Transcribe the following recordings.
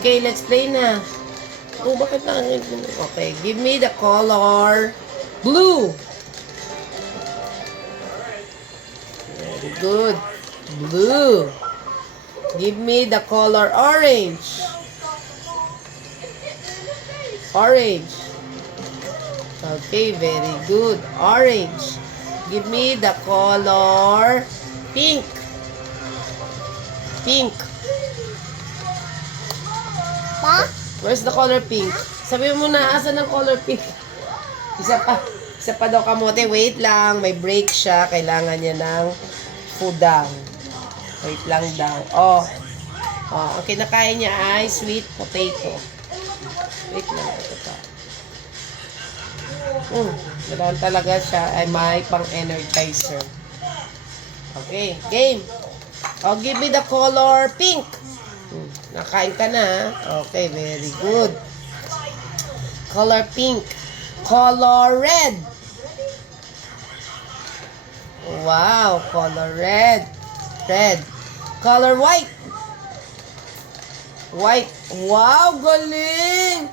Okay, let's play na. Oh, bakit na? Okay, give me the color blue. Very good. Blue. Give me the color orange. Orange. Okay, very good. Orange. Give me the color pink. Pink. Pa? Where's the color pink? Sabi mo na, asan ang color pink? Isa pa daw kamote. Wait lang, may break siya. Kailangan niya ng foodang. Wait lang daw. Oh, ang kinakain niya ay sweet potato. Wait lang, ito pa. Ganoon talaga siya ay may pang-energizer. Okay, game. Oh, give me the color pink. Nakain ka na. Okay, very good. Color pink. Color red. Wow, color red. Red. Color white. White. Wow, galing.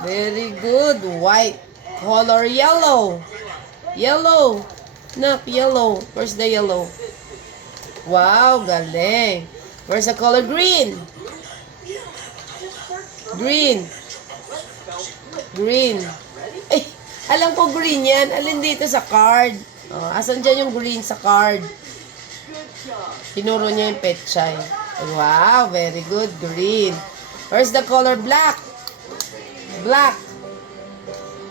Very good. White. Color yellow. Yellow. Nak, yellow. Where's the yellow? Wow, galing. Where's the color green? Green. Green. Ay, alam ko green yan. Alin dito sa card? Oh, asan dyan yung green sa card? Tinuro niya yung petchay. Wow, very good. Green. Where's the color black? Black.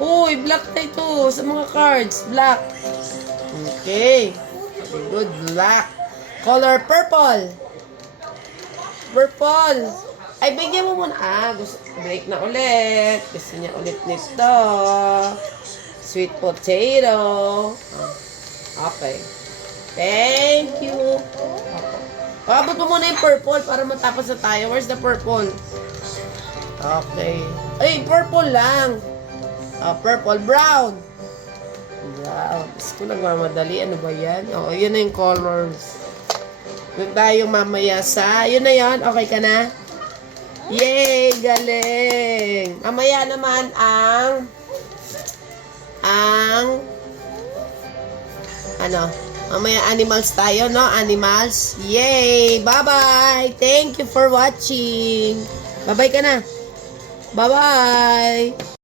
Uy, black na ito sa mga cards. Black. Okay. Very good. Black. Color purple. Purple. Ay, bigyan mo muna. Gusto, break na ulit. Gusto niya ulit nito. Sweet potato. Okay. Thank you. Abot mo muna yung purple para matapos na tayo. Where's the purple? Okay. Ay, purple lang. Purple. Brown. Brown. Gusto ko nagmamadali. Ano ba yan? Yun na yung colors. Doon tayo mamaya sa... Yun na yun. Okay ka na? Yay! Galing! Mamaya naman mamaya animals tayo, no? Animals. Yay! Bye-bye! Thank you for watching. Bye-bye ka na. Bye-bye!